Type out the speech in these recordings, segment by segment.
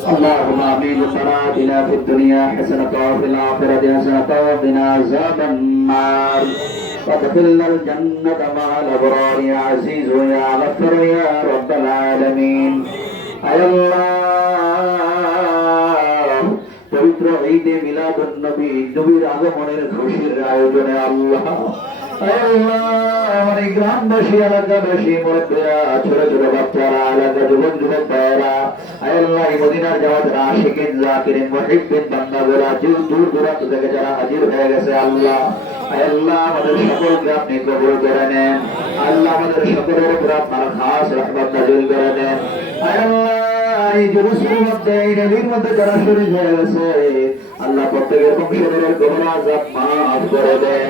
اللهم امين ربنا اتنا في الدنيا حسنة وفي الآخرة حسنة وقنا عذاب النار وادخلنا الجنة مع الأبرار يا عزيز يا غفر يا رب العالمين أي الله পবিত্র ঈদে মিলাদুন নবী নবীর আগমনের খুশির আয়োজনে আল্লাহ আয় আল্লাহ আমার এই গ্রামবাসী এলাকাবাসী মুরব্বীরা ছোট ছোট বাচ্চারা এলাকা যুবক যুবক ভাইয়েরা আল্লাহ মদিনার জামাতের আশিকিন জাকিরিন মুহিব্বিন বান্দাগুলা দূর দূর দূরান্ত থেকে যারা হাজির হয়ে গেছে আল্লাহ আল্লাহ আমাদের সকলকে আপনি কবুল করে নেন আল্লাহ আমাদের সকলের উপর আপনার খাস রহমত নাজিল করে নেন আল্লাহ এই জুলুসের মধ্যে এই নদীর মধ্যে যারা শরীর হয়ে গেছে আল্লাহ প্রত্যেকের বংশের গোবর আজাব মাফ করে দেন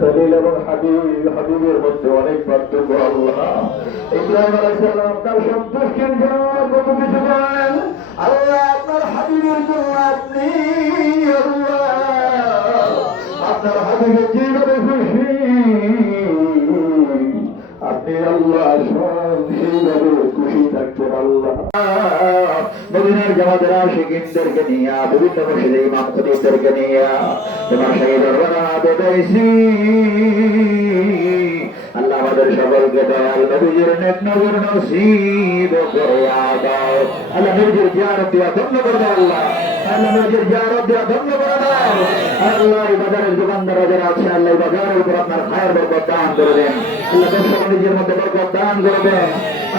খলিল এবং হাবিব, হাবিবের মধ্যে অনেক পার্থক্য আল্লাহ। ইব্রাহিম আলাইহিস সালাম তার সন্তুষ্টির জন্য কত কিছু করেন আল্লাহ, আপনার হাবিবের জন্য আপনি আপনার হাবিবের যেভাবে খুশি। আপনি আল্লাহ সব সেইভাবে খুশি থাকতেন আল্লাহ। জামাতের আশিকিনদেরকে নিয়ে বিভিন্ন মসজিদে ইমাম খতিবদেরকে নিয়ে তোমার শহীদ রানা বেদাইছি আল্লাহ আমাদের সকলকে দয়াল নবীজির নেক নজর নসিব করে দাও আল্লাহ নবীজির জিয়ারত দিয়া ধন্য করে দাও আল্লাহ আল্লাহ নবীজির জিয়ারত দিয়া মধ্যে দান করে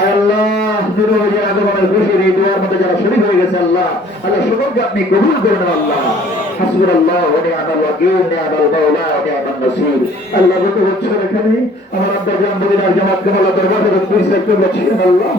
আল্লাহ নিরবজের আগমনের খুশির এই দুয়ার মধ্যে যারা শরীর হয়ে গেছে, আল্লাহ। আল্লাহ সকলকে আপনি কবুল করে নেন, আল্লাহ। হাসবুর আল্লাহ নি'মাল ওয়াকিল মাওলা নাসির। আল্লাহ গত বছর এখানে, আমার আব্বা জান মদিনার আল্লাহ।